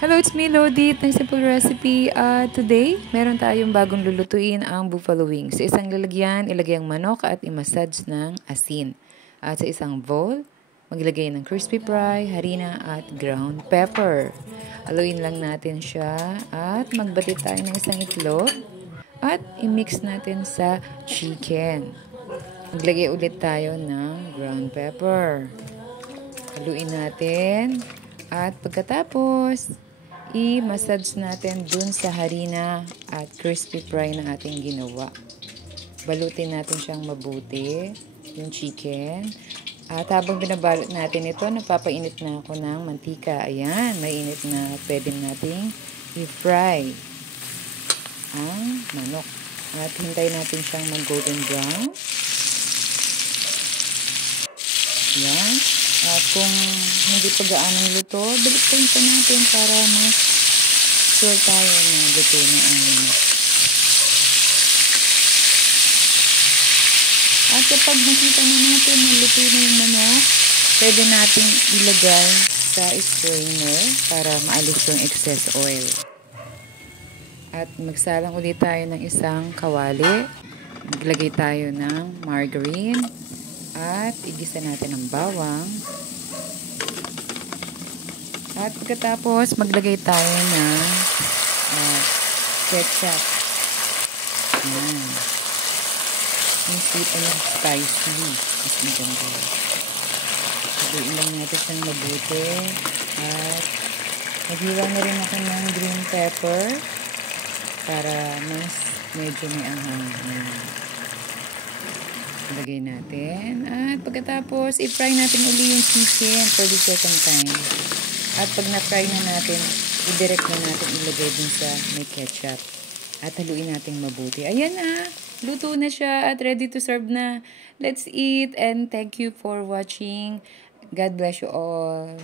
Hello, it's me, Lodit, ng Simple Recipe. Today, meron tayong bagong lulutuin ang buffalo wings. Sa isang lalagyan, ilagay ang manok at i-massage ng asin. At sa isang bowl, maglagay ng crispy fry, harina at ground pepper. Haluin lang natin siya at magbati tayo ng isang itlog at i-mix natin sa chicken. Maglagay ulit tayo ng ground pepper. Haluin natin at pagkatapos, i-massage natin dun sa harina at crispy fry na ating ginawa. Balutin natin siyang mabuti, yung chicken. At habang binabalot natin ito, napapainit na ako ng mantika. Ayan, mainit na pwede nating i-fry ang manok. At hintay natin siyang mag-golden brown. Ayan. At kung hindi pa gaanong luto, baliktayin pa natin para mas sure tayo na luto na ang manok. At kapag nakita na natin na luto na yung manok, pwede natin ilagay sa strainer para maalis yung excess oil. At magsalang ulit tayo ng isang kawali. Maglagay tayo ng margarine. At igisa natin ang bawang. At pagkatapos, maglagay tayo ng ketchup. Ayan. Yung sweet and spicy. Mas maganda. Haluin lang natin siyang mabuti. At maghiwa na rin ako ng green pepper para mas medyo may anghang. Lagay natin. At pagkatapos, i-fry natin uli yung chicken for the second time. At pag na-fry na natin, i-direct na natin ilagay din sa may ketchup. At haluin natin mabuti. Ayan na! Luto na siya at ready to serve na. Let's eat and thank you for watching. God bless you all.